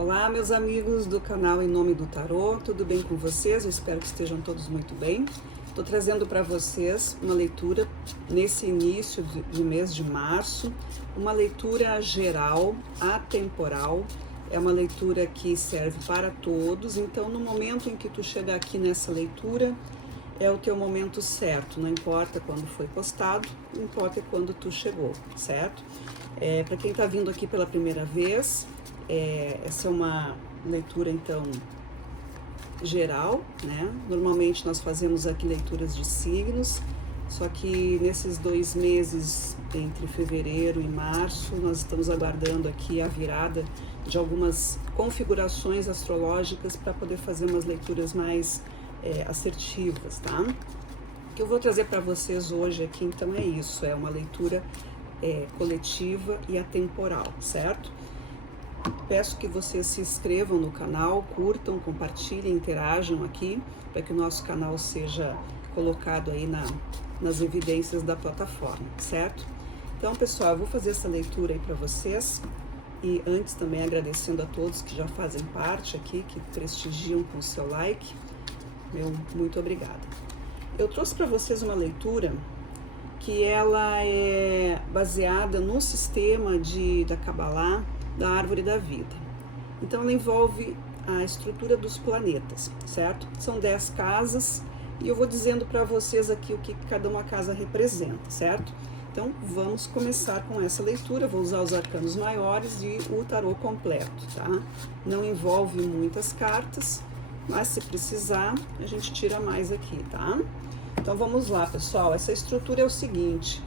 Olá, meus amigos do canal Em Nome do Tarô, tudo bem com vocês? Eu espero que estejam todos muito bem. Estou trazendo para vocês uma leitura nesse início de mês de março, uma leitura geral, atemporal. É uma leitura que serve para todos, então no momento em que tu chegar aqui nessa leitura, é o teu momento certo, não importa quando foi postado, não importa quando tu chegou, certo? Para quem está vindo aqui pela primeira vez, essa é uma leitura, então, geral, né? Normalmente nós fazemos aqui leituras de signos, só que nesses 2 meses, entre fevereiro e março, nós estamos aguardando aqui a virada de algumas configurações astrológicas para poder fazer umas leituras mais assertivas, tá? O que eu vou trazer para vocês hoje aqui, então, é isso, é uma leitura coletiva e atemporal, certo? Peço que vocês se inscrevam no canal, curtam, compartilhem, interajam aqui, para que o nosso canal seja colocado aí nas evidências da plataforma, certo? Então, pessoal, eu vou fazer essa leitura aí para vocês, e antes também agradecendo a todos que já fazem parte aqui, que prestigiam com o seu like, meu muito obrigada. Eu trouxe para vocês uma leitura que ela é baseada no sistema da Kabbalah, da árvore da vida. Então ela envolve a estrutura dos planetas, certo? São 10 casas e eu vou dizendo para vocês aqui o que cada uma casa representa, certo? Então vamos começar com essa leitura. Vou usar os arcanos maiores e o tarô completo, tá? Não envolve muitas cartas, mas se precisar a gente tira mais aqui, tá? Então vamos lá, pessoal. Essa estrutura é o seguinte,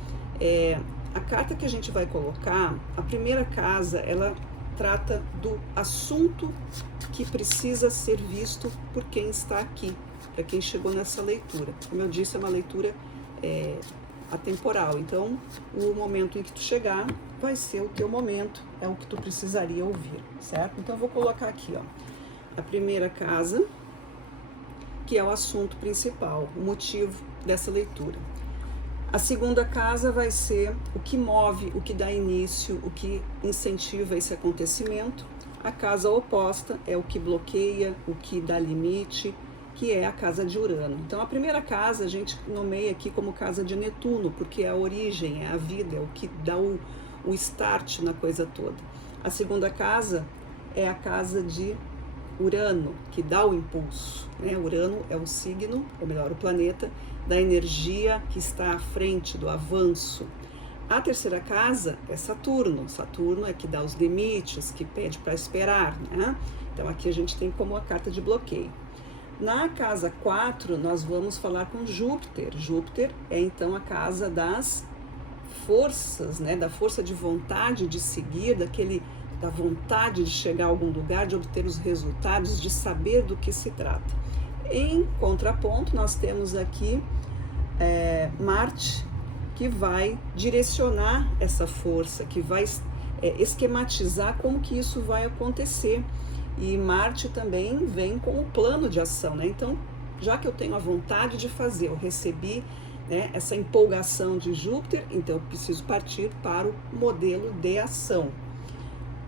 a carta que a gente vai colocar, a primeira casa, ela trata do assunto que precisa ser visto por quem está aqui, para quem chegou nessa leitura. Como eu disse, é uma leitura atemporal, então o momento em que tu chegar vai ser o teu momento, é o que tu precisaria ouvir, certo? Então eu vou colocar aqui, ó, a primeira casa, que é o assunto principal, o motivo dessa leitura. A segunda casa vai ser o que move, o que dá início, o que incentiva esse acontecimento. A casa oposta é o que bloqueia, o que dá limite, que é a casa de Urano. Então a primeira casa a gente nomeia aqui como casa de Netuno, porque é a origem, é a vida, é o que dá o start na coisa toda. A segunda casa é a casa de Urano, que dá o impulso, né? Urano é o signo, ou melhor, o planeta da energia que está à frente do avanço. A terceira casa é Saturno. Saturno é que dá os limites, que pede para esperar, né? Então aqui a gente tem como a carta de bloqueio. Na casa 4 nós vamos falar com Júpiter. Júpiter é então a casa das forças, né? Da força de vontade de seguir, da vontade de chegar a algum lugar, de obter os resultados, de saber do que se trata. Em contraponto, nós temos aqui Marte, que vai direcionar essa força, que vai esquematizar como que isso vai acontecer. E Marte também vem com o plano de ação, né? Então, já que eu tenho a vontade de fazer, eu recebi, né, essa empolgação de Júpiter, então eu preciso partir para o modelo de ação.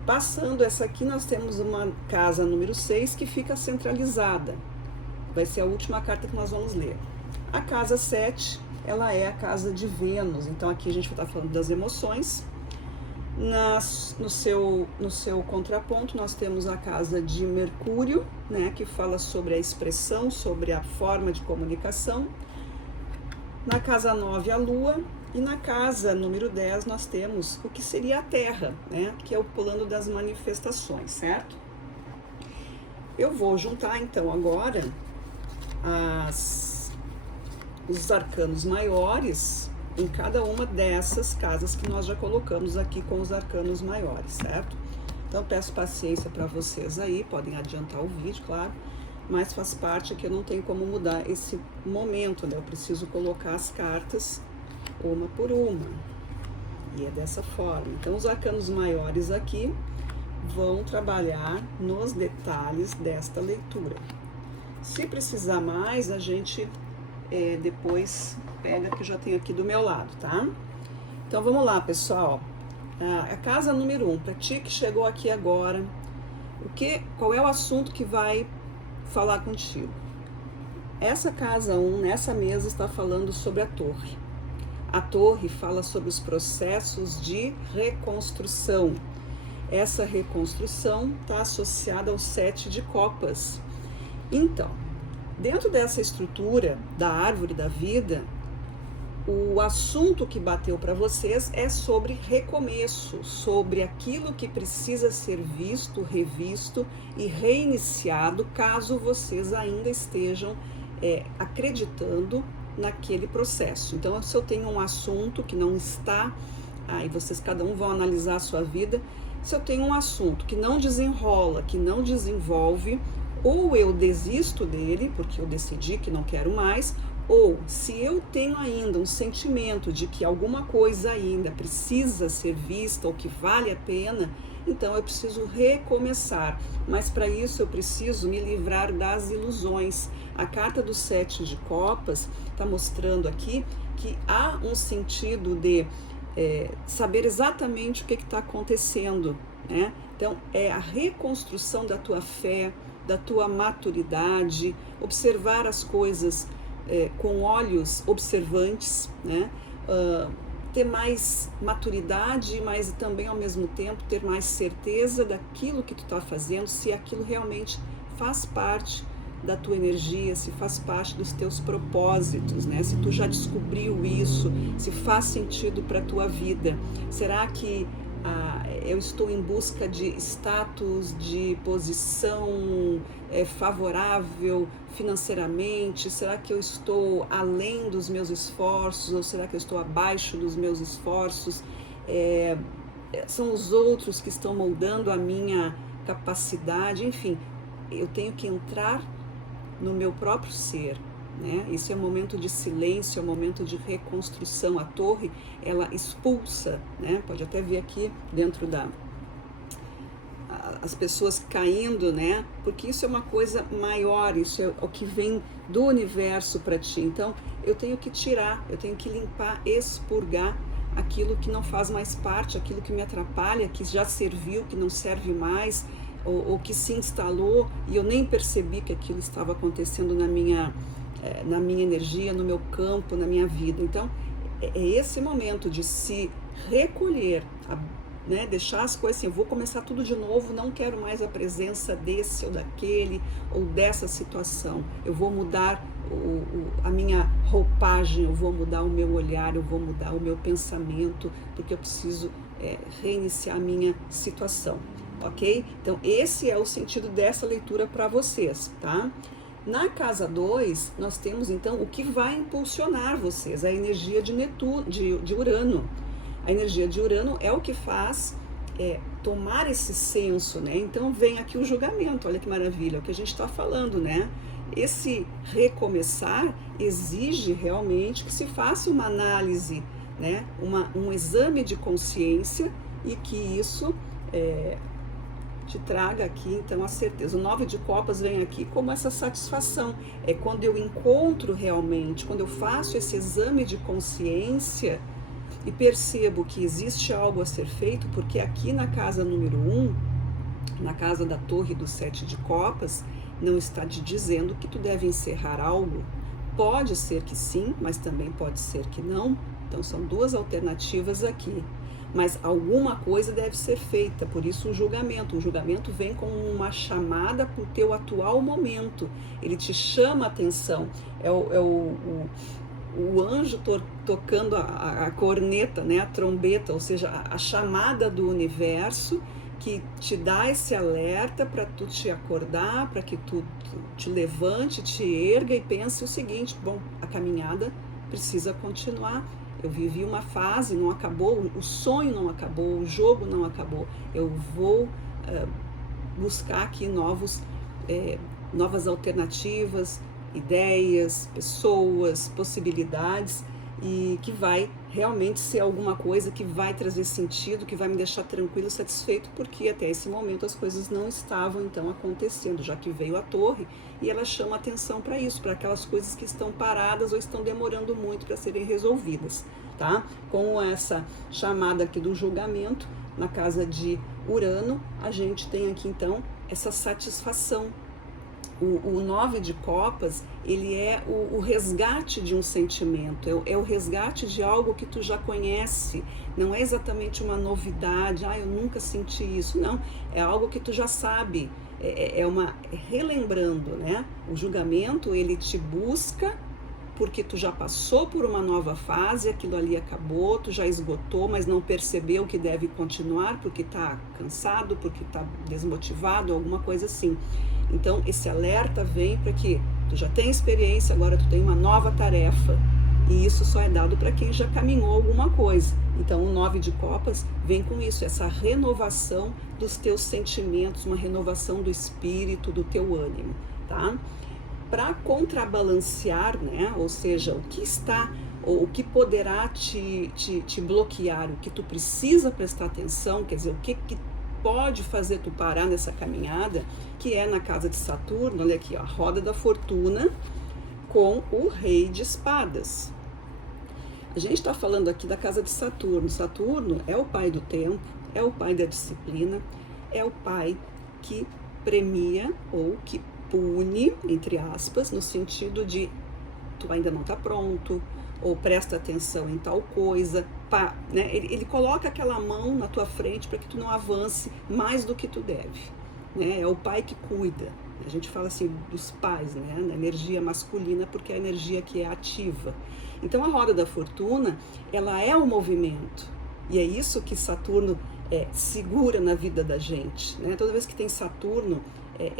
Passando essa aqui, nós temos uma casa número 6 que fica centralizada. Vai ser a última carta que nós vamos ler. A casa 7, ela é a casa de Vênus. Então aqui a gente vai estar falando das emoções. No seu contraponto, nós temos a casa de Mercúrio, né, que fala sobre a expressão, sobre a forma de comunicação. Na casa 9, a Lua. E na casa número 10 nós temos o que seria a Terra, né? Que é o plano das manifestações, certo? Eu vou juntar então agora os arcanos maiores em cada uma dessas casas que nós já colocamos aqui com os arcanos maiores, certo? Então peço paciência para vocês aí, podem adiantar o vídeo, claro, mas faz parte que eu não tenho como mudar esse momento, né? Eu preciso colocar as cartas uma por uma, e é dessa forma. Então os arcanos maiores aqui vão trabalhar nos detalhes desta leitura. Se precisar mais, a gente depois pega, que eu já tenho aqui do meu lado, tá? Então vamos lá, pessoal. A casa número 1, para ti que chegou aqui agora, Qual é o assunto que vai falar contigo? Essa casa 1, nessa mesa, está falando sobre a torre. A torre fala sobre os processos de reconstrução. Essa reconstrução está associada ao 7 de copas. Então, dentro dessa estrutura da árvore da vida, o assunto que bateu para vocês é sobre recomeço, sobre aquilo que precisa ser visto, revisto e reiniciado, caso vocês ainda estejam acreditando naquele processo. Então, se eu tenho um assunto que não está, aí vocês cada um vão analisar a sua vida, se eu tenho um assunto que não desenrola, que não desenvolve, ou eu desisto dele, porque eu decidi que não quero mais, ou se eu tenho ainda um sentimento de que alguma coisa ainda precisa ser vista ou que vale a pena, então eu preciso recomeçar. Mas para isso eu preciso me livrar das ilusões. A carta do 7 de copas está mostrando aqui que há um sentido de saber exatamente o que está acontecendo, né? Então é a reconstrução da tua fé, da tua maturidade, observar as coisas com olhos observantes, né? Ter mais maturidade, mas também ao mesmo tempo ter mais certeza daquilo que tu está fazendo, se aquilo realmente faz parte da tua energia, se faz parte dos teus propósitos, né? Se tu já descobriu isso, se faz sentido para a tua vida. Será que eu estou em busca de status, de posição favorável financeiramente? Será que eu estou além dos meus esforços ou será que eu estou abaixo dos meus esforços? São os outros que estão moldando a minha capacidade? Enfim, eu tenho que entrar no meu próprio ser, né? Isso é um momento de silêncio, é um momento de reconstrução. A torre, ela expulsa, né? Pode até ver aqui dentro as pessoas caindo, né? Porque isso é uma coisa maior, isso é o que vem do universo para ti. Então, eu tenho que tirar, eu tenho que limpar, expurgar aquilo que não faz mais parte, aquilo que me atrapalha, que já serviu, que não serve mais, ou que se instalou e eu nem percebi que aquilo estava acontecendo na minha energia, no meu campo, na minha vida. Então, é esse momento de se recolher, né, deixar as coisas assim, eu vou começar tudo de novo, não quero mais a presença desse ou daquele, ou dessa situação. Eu vou mudar a minha roupagem, eu vou mudar o meu olhar, eu vou mudar o meu pensamento, porque eu preciso reiniciar a minha situação. Ok? Então, esse é o sentido dessa leitura para vocês, tá? Na casa 2, nós temos, então, o que vai impulsionar vocês, a energia de Urano. A energia de Urano é o que faz tomar esse senso, né? Então, vem aqui o julgamento, olha que maravilha, é o que a gente está falando, né? Esse recomeçar exige realmente que se faça uma análise, né? Um exame de consciência e que isso te traga aqui, então, a certeza. O 9 de copas vem aqui como essa satisfação. É quando eu encontro realmente, quando eu faço esse exame de consciência e percebo que existe algo a ser feito, porque aqui na casa número 1, na casa da torre do 7 de copas, não está te dizendo que tu deve encerrar algo. Pode ser que sim, mas também pode ser que não. Então, são duas alternativas aqui. Mas alguma coisa deve ser feita, por isso o julgamento. O julgamento vem como uma chamada para o teu atual momento. Ele te chama a atenção. É o anjo tocando a corneta, né, a trombeta, ou seja, a chamada do universo que te dá esse alerta para tu te acordar, para que tu te levante, te erga e pense o seguinte: bom, a caminhada precisa continuar. Eu vivi uma fase, não acabou, o sonho não acabou, o jogo não acabou. Eu vou buscar aqui novas alternativas, ideias, pessoas, possibilidades, e que vai realmente ser alguma coisa que vai trazer sentido, que vai me deixar tranquilo, satisfeito, porque até esse momento as coisas não estavam então acontecendo, já que veio a torre e ela chama atenção para isso, para aquelas coisas que estão paradas ou estão demorando muito para serem resolvidas, tá? Com essa chamada aqui do julgamento, na casa de Urano, a gente tem aqui então essa satisfação. O 9 de copas, ele é o resgate de um sentimento, é o resgate de algo que tu já conhece, não é exatamente uma novidade, eu nunca senti isso, não, é algo que tu já sabe, relembrando, né? O julgamento, ele te busca porque tu já passou por uma nova fase, aquilo ali acabou, tu já esgotou, mas não percebeu que deve continuar porque tá cansado, porque tá desmotivado, alguma coisa assim. Então, esse alerta vem para que tu já tem experiência, agora tu tem uma nova tarefa. E isso só é dado para quem já caminhou alguma coisa. Então, o 9 de copas vem com isso, essa renovação dos teus sentimentos, uma renovação do espírito, do teu ânimo, tá? Para contrabalancear, né? Ou seja, o que poderá te bloquear, o que tu precisa prestar atenção, quer dizer, o que pode fazer tu parar nessa caminhada, que é na casa de Saturno, olha aqui, ó, a roda da fortuna com o rei de espadas. A gente está falando aqui da casa de Saturno. Saturno é o pai do tempo, é o pai da disciplina, é o pai que premia ou que pune, entre aspas, no sentido de tu ainda não está pronto, ou presta atenção em tal coisa, né? Ele coloca aquela mão na tua frente para que tu não avance mais do que tu deve, né? É o pai que cuida. A gente fala assim dos pais, né? Na energia masculina, porque é a energia que é ativa. Então a roda da fortuna, ela é o movimento, e é isso que Saturno segura na vida da gente, né? Toda vez que tem Saturno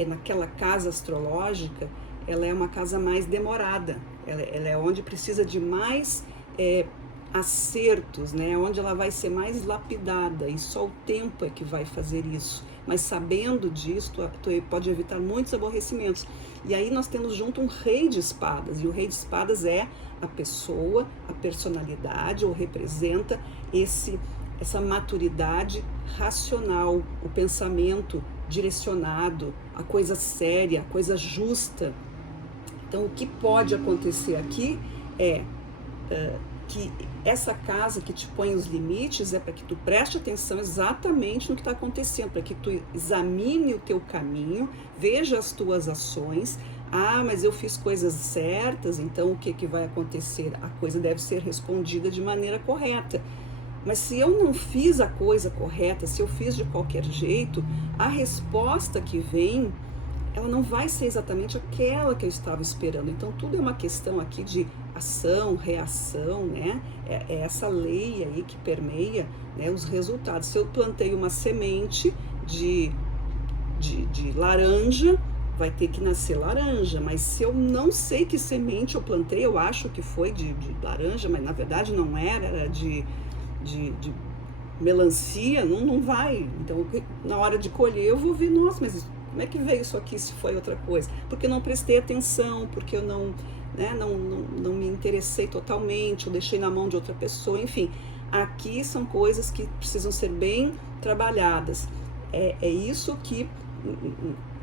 naquela casa astrológica, ela é uma casa mais demorada, ela é onde precisa de mais acertos, né? Onde ela vai ser mais lapidada, e só o tempo é que vai fazer isso. Mas sabendo disso, tu pode evitar muitos aborrecimentos. E aí nós temos junto um rei de espadas, e o rei de espadas é a pessoa, a personalidade, ou representa essa maturidade racional, o pensamento direcionado, a coisa séria, a coisa justa. Então, o que pode acontecer aqui é que essa casa que te põe os limites é para que tu preste atenção exatamente no que está acontecendo, para que tu examine o teu caminho, veja as tuas ações. Mas eu fiz coisas certas, então o que vai acontecer? A coisa deve ser respondida de maneira correta. Mas se eu não fiz a coisa correta, se eu fiz de qualquer jeito, a resposta que vem, ela não vai ser exatamente aquela que eu estava esperando. Então, tudo é uma questão aqui de ação, reação, né? É essa lei aí que permeia, né, os resultados. Se eu plantei uma semente de laranja, vai ter que nascer laranja. Mas se eu não sei que semente eu plantei, eu acho que foi de laranja, mas na verdade não era de melancia, não vai. Então, na hora de colher, eu vou ver, nossa, mas como é que veio isso aqui se foi outra coisa? Porque eu não prestei atenção, porque eu não me interessei totalmente, eu deixei na mão de outra pessoa, enfim. Aqui são coisas que precisam ser bem trabalhadas. É isso que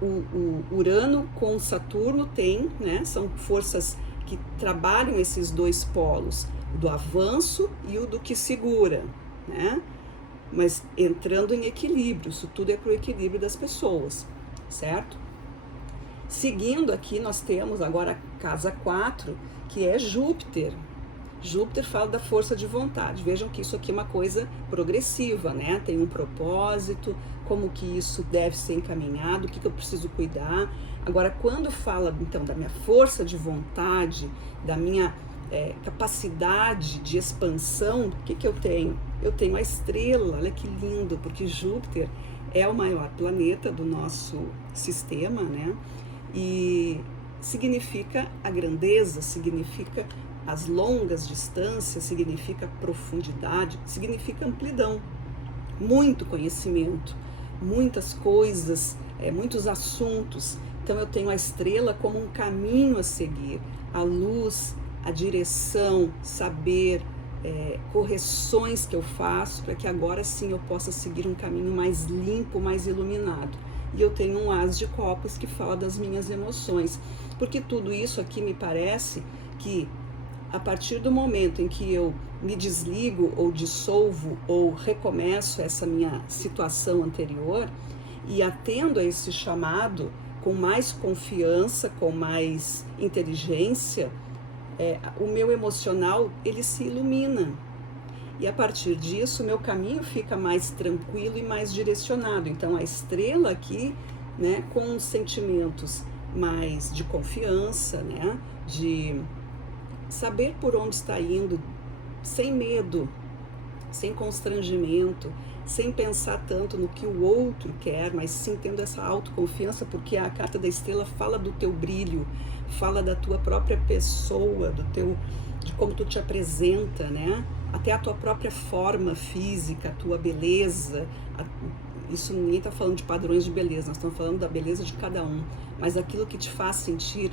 o Urano com Saturno tem, né? São forças que trabalham esses dois polos, do avanço e o do que segura, né? Mas entrando em equilíbrio, isso tudo é para o equilíbrio das pessoas, certo? Seguindo aqui, nós temos agora a casa 4, que é Júpiter. Júpiter fala da força de vontade. Vejam que isso aqui é uma coisa progressiva, né? Tem um propósito, como que isso deve ser encaminhado, o que eu preciso cuidar. Agora, quando fala, então, da minha força de vontade, da minha capacidade de expansão, o que eu tenho? Eu tenho a estrela, olha que lindo, porque Júpiter é o maior planeta do nosso sistema, né? E significa a grandeza, significa as longas distâncias, significa profundidade, significa amplidão, muito conhecimento, muitas coisas, muitos assuntos. Então eu tenho a estrela como um caminho a seguir, a luz, a direção, saber, correções que eu faço para que agora sim eu possa seguir um caminho mais limpo, mais iluminado. E eu tenho um as de copas que fala das minhas emoções, porque tudo isso aqui me parece que a partir do momento em que eu me desligo ou dissolvo ou recomeço essa minha situação anterior e atendo a esse chamado com mais confiança, com mais inteligência, o meu emocional, ele se ilumina. E a partir disso, o meu caminho fica mais tranquilo e mais direcionado. Então, a estrela aqui, né, com sentimentos mais de confiança, né, de saber por onde está indo, sem medo, sem constrangimento, sem pensar tanto no que o outro quer, mas sim tendo essa autoconfiança, porque a carta da estrela fala do teu brilho, fala da tua própria pessoa, de como tu te apresenta, né? Até a tua própria forma física, a tua beleza. Isso ninguém está falando de padrões de beleza, nós estamos falando da beleza de cada um, mas aquilo que te faz sentir,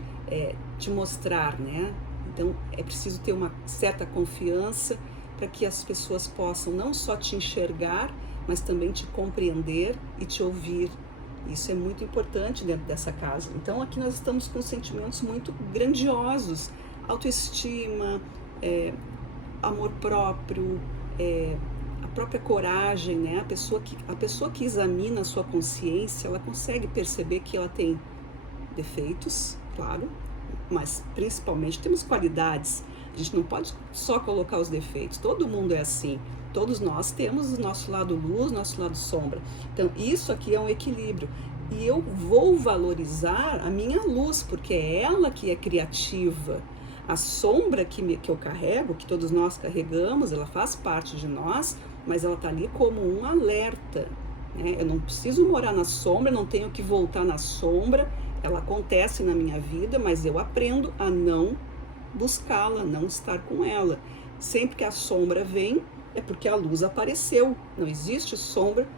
te mostrar, né? Então é preciso ter uma certa confiança para que as pessoas possam não só te enxergar, mas também te compreender e te ouvir. Isso é muito importante dentro dessa casa. Então aqui nós estamos com sentimentos muito grandiosos, autoestima, amor próprio, a própria coragem, né? A pessoa que examina a sua consciência, ela consegue perceber que ela tem defeitos, claro, mas principalmente temos qualidades. A gente não pode só colocar os defeitos, todo mundo é assim, todos nós temos o nosso lado luz, nosso lado sombra. Então isso aqui é um equilíbrio, e eu vou valorizar a minha luz, porque é ela que é criativa. A sombra que eu carrego, que todos nós carregamos, ela faz parte de nós, mas ela está ali como um alerta, né? Eu não preciso morar na sombra, não tenho que voltar na sombra, ela acontece na minha vida, mas eu aprendo a não buscá-la, não estar com ela. Sempre que a sombra vem, é porque a luz apareceu. Não existe sombra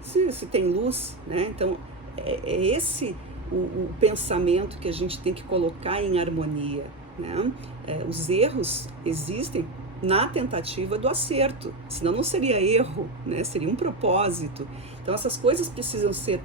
se tem luz, né? Então, é esse o pensamento que a gente tem que colocar em harmonia, né? Os erros existem na tentativa do acerto, senão não seria erro, né? Seria um propósito. Então, essas coisas precisam ser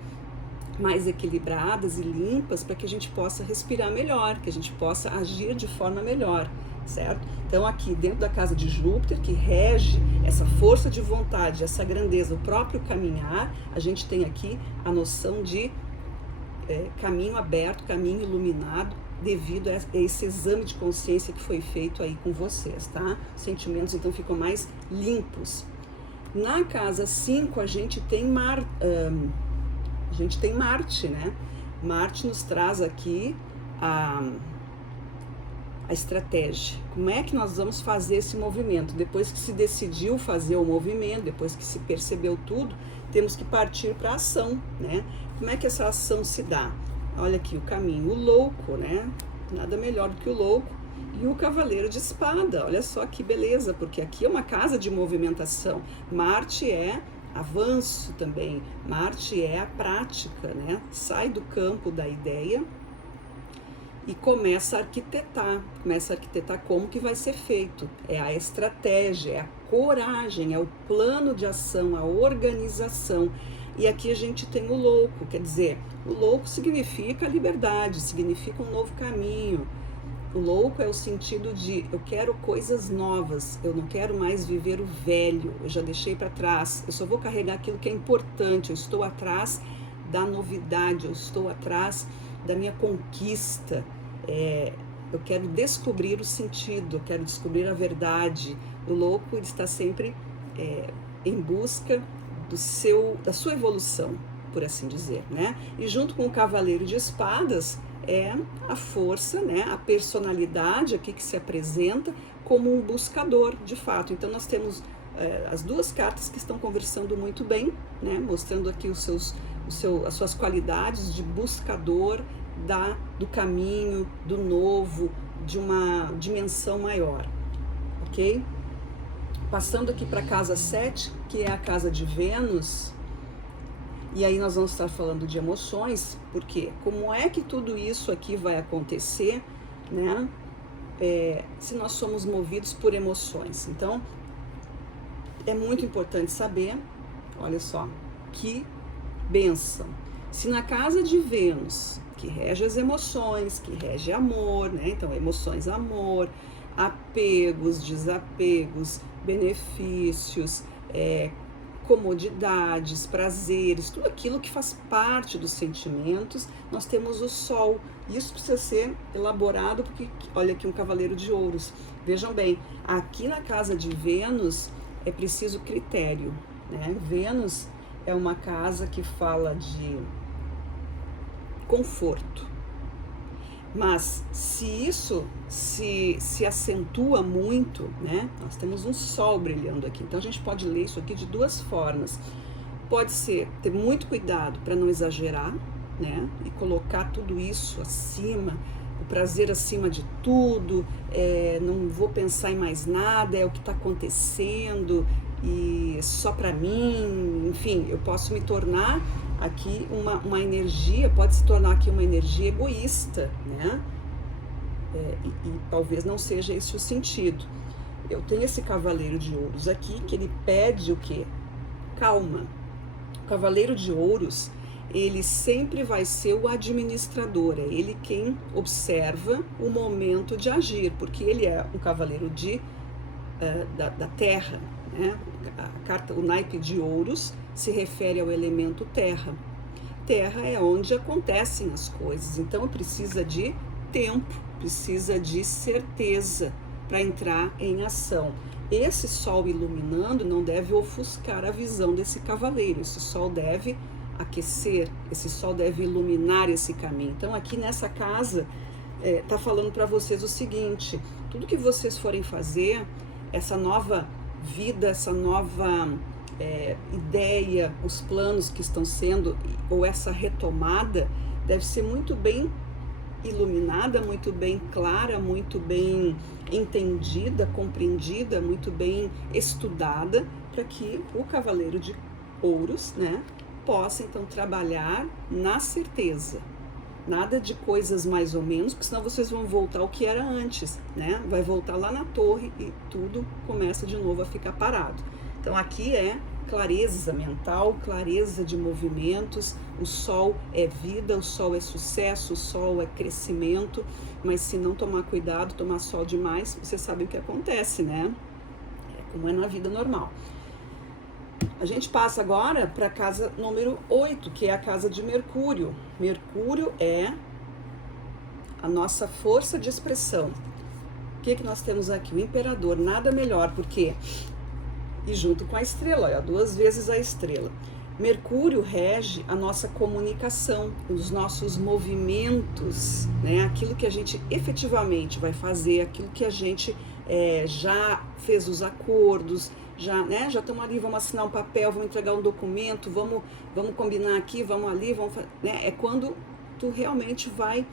mais equilibradas e limpas para que a gente possa respirar melhor, que a gente possa agir de forma melhor, certo? Então aqui dentro da casa de Júpiter, que rege essa força de vontade, essa grandeza, o próprio caminhar, a gente tem aqui a noção de caminho aberto, caminho iluminado, devido a esse exame de consciência que foi feito aí com vocês, tá? Os sentimentos então ficam mais limpos. Na casa 5 a gente tem Marte, né? Marte nos traz aqui a estratégia. Como é que nós vamos fazer esse movimento? Depois que se decidiu fazer o movimento, depois que se percebeu tudo, temos que partir para a ação, né? Como é que essa ação se dá? Olha aqui o caminho, o louco, né? Nada melhor do que o louco. E o cavaleiro de espada, olha só que beleza, porque aqui é uma casa de movimentação. Marte é avanço também, Marte é a prática, né? Sai do campo da ideia e começa a arquitetar como que vai ser feito. É a estratégia, é a coragem, é o plano de ação, a organização. E aqui a gente tem o louco, quer dizer, o louco significa liberdade, significa um novo caminho. O louco é o sentido de eu quero coisas novas, eu não quero mais viver o velho, eu já deixei para trás, eu só vou carregar aquilo que é importante, eu estou atrás da novidade, eu estou atrás da minha conquista, eu quero descobrir o sentido, eu quero descobrir a verdade. O louco ele está sempre em busca da sua evolução, por assim dizer, né? E junto com o cavaleiro de espadas, é a força, né, a personalidade aqui que se apresenta como um buscador, de fato. Então nós temos as duas cartas que estão conversando muito bem, né, mostrando aqui as suas qualidades de buscador do caminho, do novo, de uma dimensão maior, ok? Passando aqui para a casa 7, que é a casa de Vênus. E aí nós vamos estar falando de emoções, porque como é que tudo isso aqui vai acontecer, né? Se nós somos movidos por emoções. Então, é muito importante saber, olha só, que bênção. Se na casa de Vênus, que rege as emoções, que rege amor, né? Então, emoções, amor, apegos, desapegos, benefícios, comodidades, prazeres, tudo aquilo que faz parte dos sentimentos. Nós temos o Sol. Isso precisa ser elaborado, porque olha aqui um cavaleiro de ouros. Vejam bem, aqui na casa de Vênus é preciso critério, né? Vênus é uma casa que fala de conforto. Mas se isso se acentua muito, né? Nós temos um Sol brilhando aqui. Então a gente pode ler isso aqui de duas formas. Pode ser ter muito cuidado para não exagerar, né? E colocar tudo isso acima, o prazer acima de tudo, não vou pensar em mais nada, é o que está acontecendo e só para mim, enfim, eu posso me tornar aqui uma energia, pode se tornar aqui uma energia egoísta, né? E talvez não seja esse o sentido. Eu tenho esse cavaleiro de ouros aqui, que ele pede o quê? Calma. O cavaleiro de ouros, ele sempre vai ser o administrador, é ele quem observa o momento de agir, porque ele é um cavaleiro da terra, né? A carta, o naipe de ouros, se refere ao elemento terra. Terra é onde acontecem as coisas, então precisa de tempo, precisa de certeza para entrar em ação. Esse Sol iluminando não deve ofuscar a visão desse cavaleiro, esse Sol deve aquecer, esse Sol deve iluminar esse caminho. Então aqui nessa casa tá falando para vocês o seguinte: tudo que vocês forem fazer, essa nova vida, essa nova ideia, os planos que estão sendo, ou essa retomada, deve ser muito bem iluminada, muito bem clara, muito bem entendida, compreendida, muito bem estudada, para que o cavaleiro de ouros, né, possa então trabalhar na certeza. Nada de coisas mais ou menos, porque senão vocês vão voltar ao que era antes, né? Vai voltar lá na torre e tudo começa de novo a ficar parado. Então aqui é clareza mental, clareza de movimentos. O Sol é vida, o Sol é sucesso, o Sol é crescimento, mas se não tomar cuidado, tomar Sol demais, você sabe o que acontece, né? Como é na vida normal. A gente passa agora para a casa número 8, que é a casa de Mercúrio. Mercúrio é a nossa força de expressão. O que nós temos aqui? O Imperador, nada melhor, porque... E junto com a estrela, olha, 2 vezes a estrela. Mercúrio rege a nossa comunicação, os nossos movimentos, né? Aquilo que a gente efetivamente vai fazer, aquilo que a gente já fez os acordos, já estamos ali, vamos assinar um papel, vamos entregar um documento, vamos combinar aqui, vamos ali, né? É quando tu realmente vai,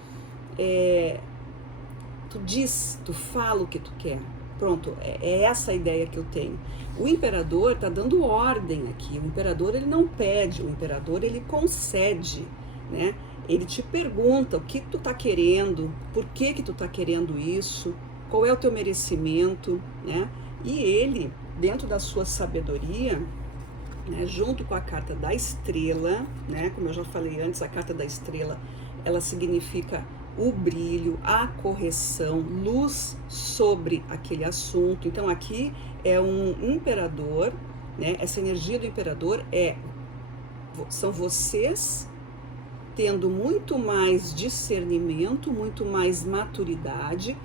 tu diz, tu fala o que tu quer. Pronto, é essa a ideia que eu tenho. O Imperador está dando ordem aqui. O Imperador, ele não pede, o Imperador, ele concede, né? Ele te pergunta o que tu tá querendo, por que tu tá querendo isso, qual é o teu merecimento, né? E ele, dentro da sua sabedoria, né, junto com a carta da estrela, né? Como eu já falei antes, a carta da estrela, ela significa o brilho, a correção, luz sobre aquele assunto. Então aqui é um imperador, né? Essa energia do imperador são vocês tendo muito mais discernimento, muito mais maturidade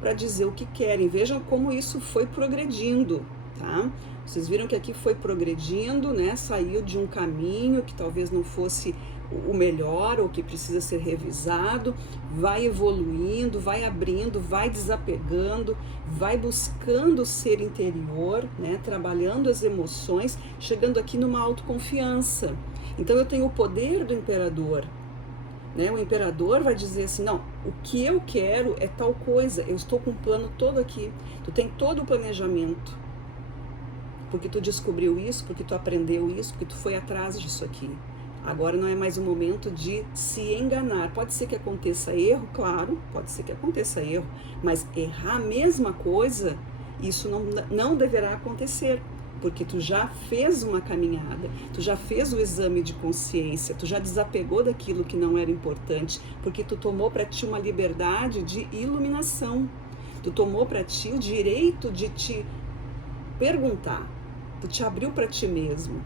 para dizer o que querem. Vejam como isso foi progredindo, tá? Vocês viram que aqui foi progredindo, né? Saiu de um caminho que talvez não fosse o melhor ou que precisa ser revisado, vai evoluindo, vai abrindo, vai desapegando, vai buscando o ser interior, né? Trabalhando as emoções, chegando aqui numa autoconfiança. Então eu tenho o poder do imperador, né? O imperador vai dizer assim, não, o que eu quero é tal coisa, eu estou com o plano todo aqui, tu tem todo o planejamento, porque tu descobriu isso, porque tu aprendeu isso, porque tu foi atrás disso aqui. Agora não é mais o momento de se enganar. Pode ser que aconteça erro, claro, pode ser que aconteça erro, mas errar a mesma coisa, isso não deverá acontecer, porque tu já fez uma caminhada, tu já fez o exame de consciência, tu já desapegou daquilo que não era importante, porque tu tomou para ti uma liberdade de iluminação. Tu tomou para ti o direito de te perguntar. Tu te abriu para ti mesmo.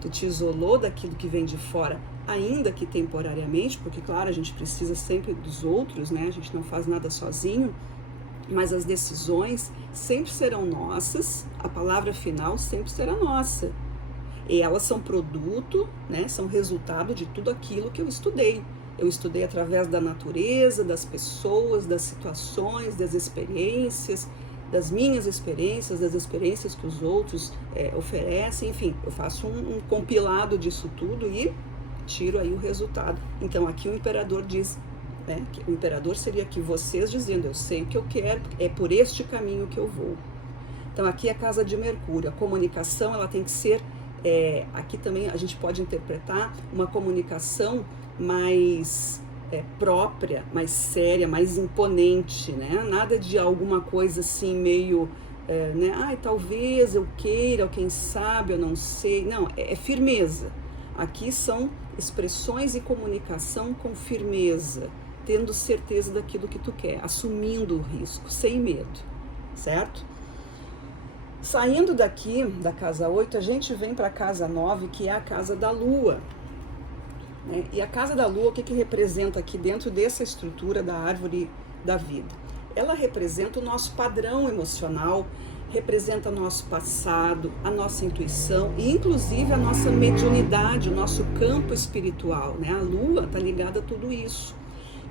Tu te isolou daquilo que vem de fora, ainda que temporariamente, porque, claro, a gente precisa sempre dos outros, né? A gente não faz nada sozinho, mas as decisões sempre serão nossas, a palavra final sempre será nossa. E elas são produto, né? São resultado de tudo aquilo que eu estudei. Eu estudei através da natureza, das pessoas, das situações, das experiências, das minhas experiências, das experiências que os outros oferecem, enfim, eu faço um compilado disso tudo e tiro aí o resultado. Então aqui o imperador diz, né, que o imperador seria aqui vocês dizendo, eu sei o que eu quero, é por este caminho que eu vou. Então aqui é a casa de Mercúrio, a comunicação ela tem que ser, aqui também a gente pode interpretar uma comunicação mais própria, mais séria, mais imponente, né? Nada de alguma coisa assim meio, né? Ai, talvez eu queira, ou quem sabe, eu não sei. Não, é firmeza. Aqui são expressões e comunicação com firmeza, tendo certeza daquilo que tu quer, assumindo o risco, sem medo, certo? Saindo daqui, da casa 8, a gente vem para a casa 9, que é a casa da Lua. E a casa da Lua, o que representa aqui dentro dessa estrutura da árvore da vida? Ela representa o nosso padrão emocional, representa o nosso passado, a nossa intuição e inclusive a nossa mediunidade, o nosso campo espiritual, né? A Lua está ligada a tudo isso.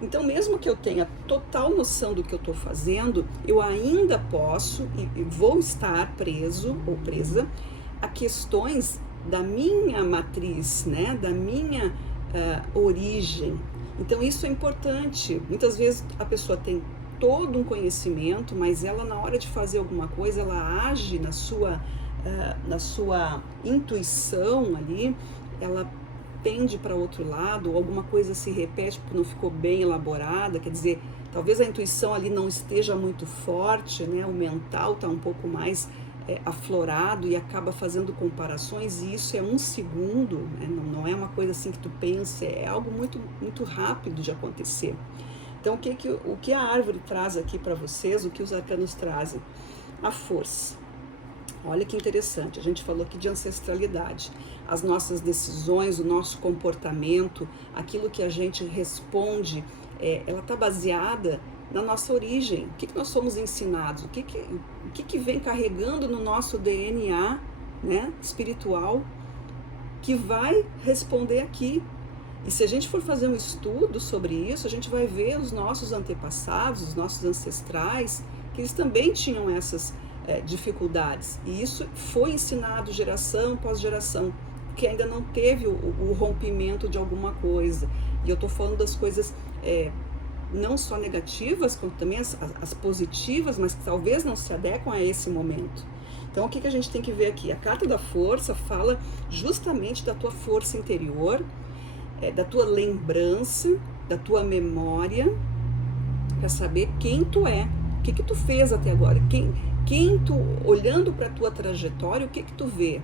Então, mesmo que eu tenha total noção do que eu estou fazendo, eu ainda posso e vou estar preso ou presa a questões da minha matriz, né? Da minha origem. Então isso é importante. Muitas vezes a pessoa tem todo um conhecimento, mas ela na hora de fazer alguma coisa, ela age na sua intuição ali, ela pende para outro lado, ou alguma coisa se repete porque não ficou bem elaborada, quer dizer, talvez a intuição ali não esteja muito forte, né? O mental está um pouco mais aflorado e acaba fazendo comparações, e isso é um segundo, né? Não é uma coisa assim que tu pensa, é algo muito, muito rápido de acontecer. Então, o que a árvore traz aqui para vocês, o que os arcanos trazem? A força. Olha que interessante, a gente falou aqui de ancestralidade, as nossas decisões, o nosso comportamento, aquilo que a gente responde, ela está baseada na nossa origem, o que nós somos ensinados, o que vem carregando no nosso DNA, né, espiritual, que vai responder aqui. E se a gente for fazer um estudo sobre isso, a gente vai ver os nossos antepassados, os nossos ancestrais, que eles também tinham essas dificuldades. E isso foi ensinado geração após geração, porque ainda não teve o rompimento de alguma coisa. E eu estou falando das coisas não só negativas, como também as positivas, mas que talvez não se adequam a esse momento. Então, o que a gente tem que ver aqui? A carta da força fala justamente da tua força interior, da tua lembrança, da tua memória, para saber quem tu é, o que tu fez até agora, quem tu, olhando para a tua trajetória, o que tu vê?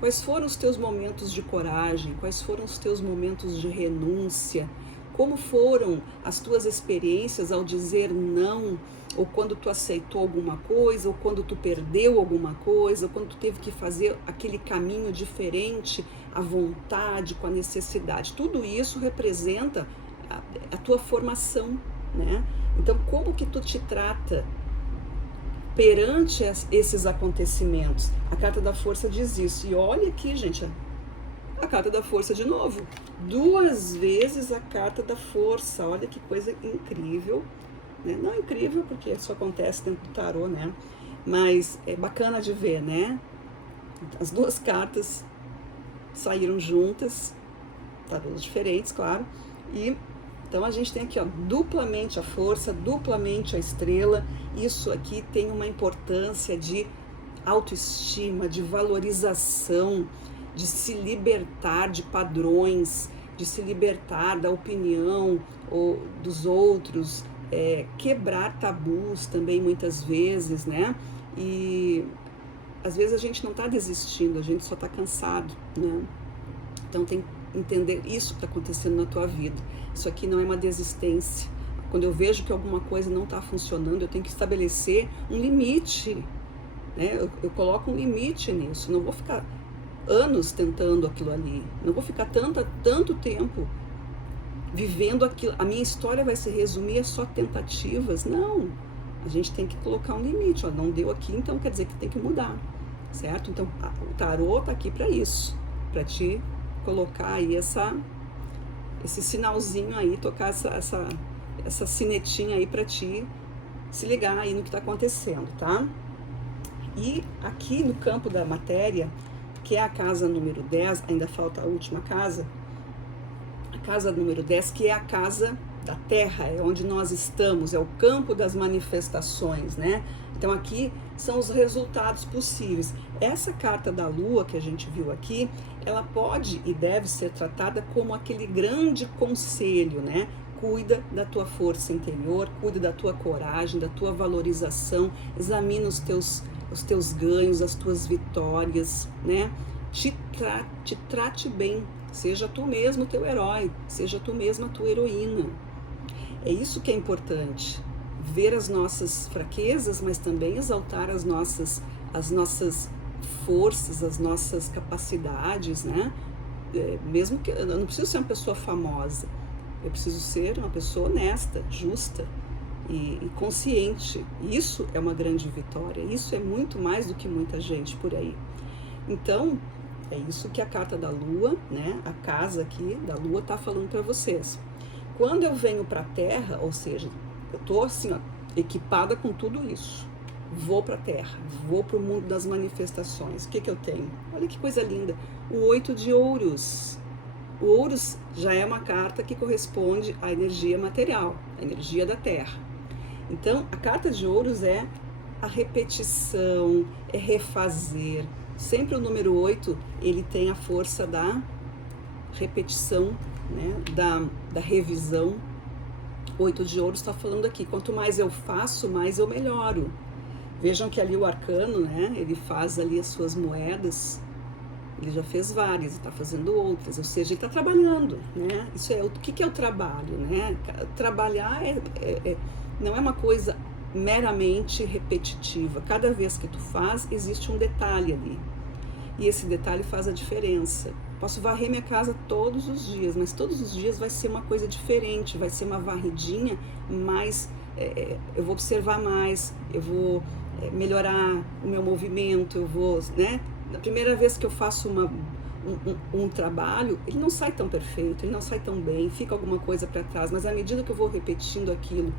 Quais foram os teus momentos de coragem? Quais foram os teus momentos de renúncia? Como foram as tuas experiências ao dizer não, ou quando tu aceitou alguma coisa, ou quando tu perdeu alguma coisa, ou quando tu teve que fazer aquele caminho diferente, à vontade, com a necessidade. Tudo isso representa a tua formação, né? Então, como que tu te trata perante esses acontecimentos? A carta da força diz isso. E olha aqui, gente, a carta da força de novo. 2 vezes a carta da força. Olha que coisa incrível, né? Não incrível porque isso acontece dentro do tarô, né? Mas é bacana de ver, né? As 2 cartas saíram juntas, tarôs diferentes, claro. E então a gente tem aqui, ó, duplamente a força, duplamente a estrela. Isso aqui tem uma importância de autoestima, de valorização, de se libertar de padrões, de se libertar da opinião ou dos outros, quebrar tabus também muitas vezes, né? E às vezes a gente não está desistindo, a gente só está cansado, né? Então tem que entender isso que está acontecendo na tua vida. Isso aqui não é uma desistência. Quando eu vejo que alguma coisa não está funcionando, eu tenho que estabelecer um limite, né? Eu coloco um limite nisso, não vou ficar anos tentando aquilo ali, não vou ficar tanto tempo vivendo aquilo, a minha história vai se resumir a só tentativas. Não, a gente tem que colocar um limite, ó, não deu aqui, então quer dizer que tem que mudar, certo? Então o tarô tá aqui para isso, para te colocar aí esse sinalzinho aí, tocar essa sinetinha aí para ti se ligar aí no que está acontecendo, tá? E aqui no campo da matéria, que é a casa número 10, ainda falta a última casa, a casa número 10, que é a casa da Terra, é onde nós estamos, é o campo das manifestações, né? Então aqui são os resultados possíveis. Essa carta da Lua que a gente viu aqui, ela pode e deve ser tratada como aquele grande conselho, né? Cuida da tua força interior, cuida da tua coragem, da tua valorização, examina os teus ganhos, as tuas vitórias, né? Te trate bem, seja tu mesmo teu herói, seja tu mesma tua heroína. É isso que é importante, ver as nossas fraquezas, mas também exaltar as nossas forças, as nossas capacidades, né? Mesmo que eu não preciso ser uma pessoa famosa, eu preciso ser uma pessoa honesta, justa e consciente. Isso é uma grande vitória, isso é muito mais do que muita gente por aí. Então, é isso que a carta da Lua, né, a casa aqui da Lua está falando para vocês. Quando eu venho para a Terra, ou seja, eu estou assim, ó, equipada com tudo isso, vou para a Terra, vou para o mundo das manifestações. O que eu tenho? Olha que coisa linda, o 8 de ouros. O ouros já é uma carta que corresponde à energia material, à energia da Terra. Então, a carta de ouros é a repetição, é refazer. Sempre o número 8, ele tem a força da repetição, né? da revisão. 8 de ouros está falando aqui, quanto mais eu faço, mais eu melhoro. Vejam que ali o arcano, né? Ele faz ali as suas moedas, ele já fez várias, está fazendo outras, ou seja, ele está trabalhando, né? Isso é o que é o trabalho, né? Trabalhar não é uma coisa meramente repetitiva. Cada vez que tu faz, existe um detalhe ali. E esse detalhe faz a diferença. Posso varrer minha casa todos os dias, mas todos os dias vai ser uma coisa diferente, vai ser uma varridinha, mas eu vou observar mais, eu vou melhorar o meu movimento, eu vou, né? Na primeira vez que eu faço um trabalho, ele não sai tão perfeito, ele não sai tão bem, fica alguma coisa para trás, mas à medida que eu vou repetindo aquilo,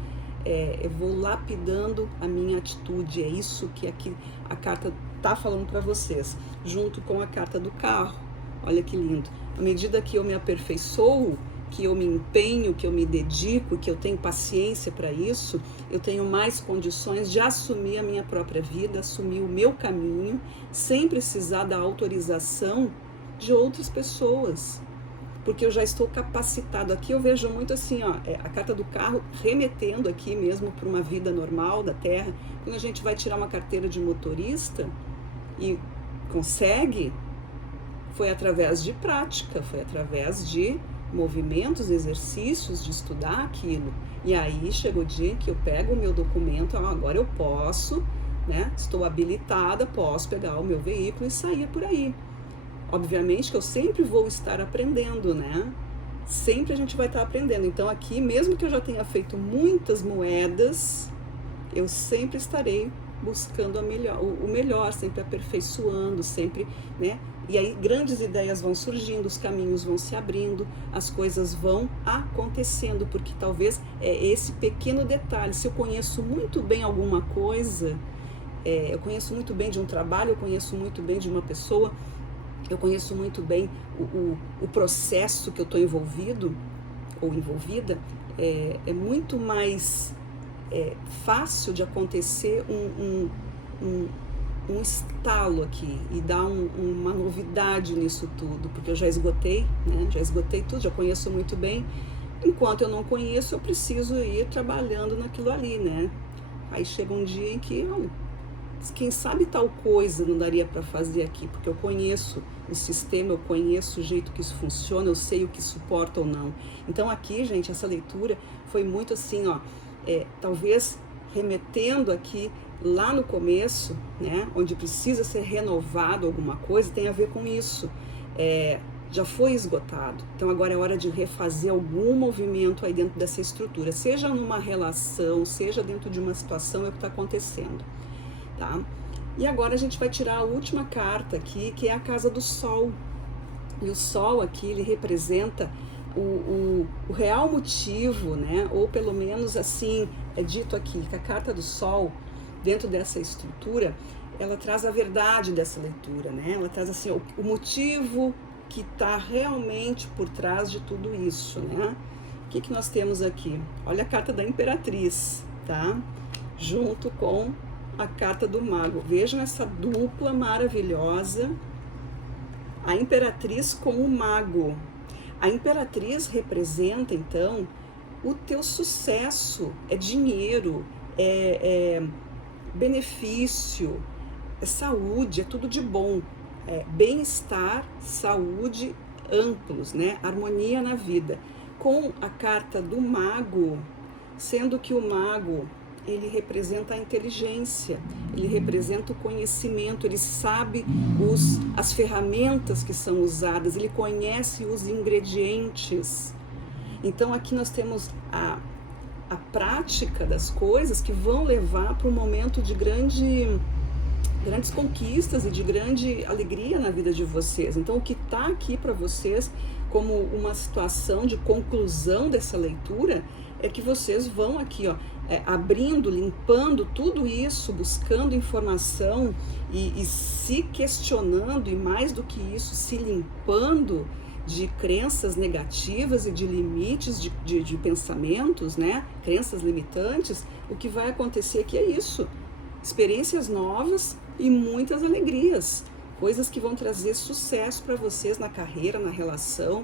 eu vou lapidando a minha atitude. É isso que aqui a carta está falando para vocês, junto com a carta do carro. Olha que lindo. À medida que eu me aperfeiçoo, que eu me empenho, que eu me dedico, que eu tenho paciência para isso, eu tenho mais condições de assumir a minha própria vida, assumir o meu caminho, sem precisar da autorização de outras pessoas. Porque eu já estou capacitado. Aqui eu vejo muito assim, ó, a carta do carro remetendo aqui mesmo para uma vida normal da Terra. Quando a gente vai tirar uma carteira de motorista e consegue, foi através de prática, foi através de movimentos, exercícios, de estudar aquilo. E aí chega o dia que eu pego o meu documento, agora eu posso, né? Estou habilitada, posso pegar o meu veículo e sair por aí. Obviamente que eu sempre vou estar aprendendo, né? Sempre a gente vai estar aprendendo. Então aqui, mesmo que eu já tenha feito muitas moedas, eu sempre estarei buscando o melhor, sempre aperfeiçoando, sempre, né? E aí grandes ideias vão surgindo, os caminhos vão se abrindo, as coisas vão acontecendo, porque talvez é esse pequeno detalhe. Se eu conheço muito bem alguma coisa, eu conheço muito bem de um trabalho, eu conheço muito bem de uma pessoa, eu conheço muito bem o processo que eu estou envolvido ou envolvida, é muito mais fácil de acontecer um estalo aqui e dar uma novidade nisso tudo, porque eu já esgotei, né? Já esgotei tudo, já conheço muito bem. Enquanto eu não conheço, eu preciso ir trabalhando naquilo ali, né? Aí chega um dia em que, olha, quem sabe tal coisa não daria para fazer aqui, porque eu conheço o sistema, eu conheço o jeito que isso funciona, eu sei o que suporta ou não. Então aqui, gente, essa leitura foi muito assim, ó, talvez remetendo aqui lá no começo, né, onde precisa ser renovado alguma coisa, tem a ver com isso. Já foi esgotado, então agora é hora de refazer algum movimento aí dentro dessa estrutura, seja numa relação, seja dentro de uma situação, é o que está acontecendo, tá? E agora a gente vai tirar a última carta aqui, que é a casa do Sol. E o Sol aqui, ele representa o real motivo, né? Ou pelo menos assim, é dito aqui, que a carta do Sol, dentro dessa estrutura, ela traz a verdade dessa leitura, né? Ela traz assim, o motivo que está realmente por trás de tudo isso, né? O que nós temos aqui? Olha a carta da Imperatriz, tá? Junto com a carta do Mago. Vejam essa dupla maravilhosa. A Imperatriz com o Mago. A Imperatriz representa, então, o teu sucesso. É dinheiro, é benefício, é saúde, é tudo de bom. Bem-estar, saúde, amplos, né? Harmonia na vida. Com a carta do Mago, sendo que o Mago, ele representa a inteligência, ele representa o conhecimento, ele sabe as ferramentas que são usadas, ele conhece os ingredientes. Então aqui nós temos a prática das coisas que vão levar para um momento de grandes conquistas e de grande alegria na vida de vocês. Então o que está aqui para vocês como uma situação de conclusão dessa leitura é que vocês vão aqui, ó, abrindo, limpando tudo isso, buscando informação e se questionando, e mais do que isso, se limpando de crenças negativas e de limites de pensamentos, né? Crenças limitantes. O que vai acontecer aqui é isso: experiências novas e muitas alegrias, coisas que vão trazer sucesso para vocês na carreira, na relação,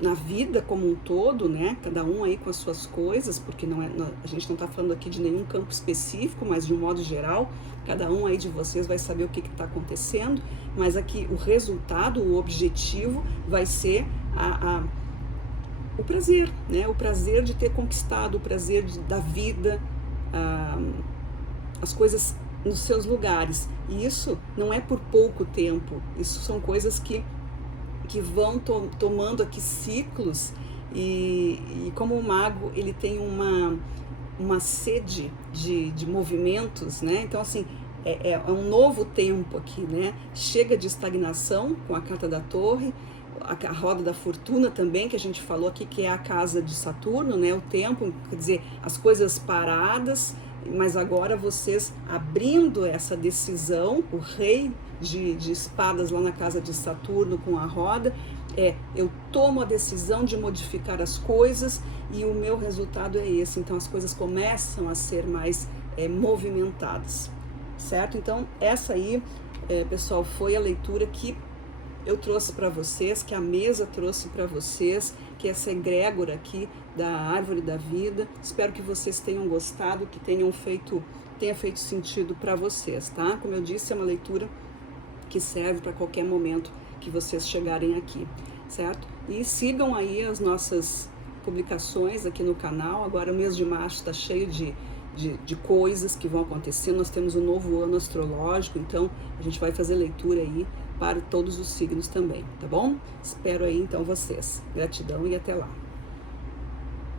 na vida como um todo, né? Cada um aí com as suas coisas, porque a gente não está falando aqui de nenhum campo específico, mas de um modo geral, cada um aí de vocês vai saber o que está acontecendo, mas aqui o resultado, o objetivo vai ser o prazer, né? O prazer de ter conquistado, o prazer da vida, as coisas nos seus lugares. E isso não é por pouco tempo, isso são coisas que vão tomando aqui ciclos, e como o Mago, ele tem uma sede de movimentos, né? Então assim, é um novo tempo aqui, né? Chega de estagnação com a carta da Torre, a roda da fortuna também, que a gente falou aqui, que é a casa de Saturno, né? O tempo, quer dizer, as coisas paradas, mas agora vocês abrindo essa decisão, o rei de espadas lá na casa de Saturno com a roda, eu tomo a decisão de modificar as coisas e o meu resultado é esse. Então as coisas começam a ser mais movimentadas, certo? Então essa aí, pessoal, foi a leitura que eu trouxe para vocês, que a mesa trouxe para vocês, que é essa egrégora aqui da árvore da vida. Espero que vocês tenham gostado, que tenha feito sentido para vocês, tá? Como eu disse, é uma leitura que serve para qualquer momento que vocês chegarem aqui, certo? E sigam aí as nossas publicações aqui no canal. Agora o mês de março está cheio de coisas que vão acontecer. Nós temos um novo ano astrológico, então a gente vai fazer leitura aí para todos os signos também, tá bom? Espero aí então vocês. Gratidão e até lá.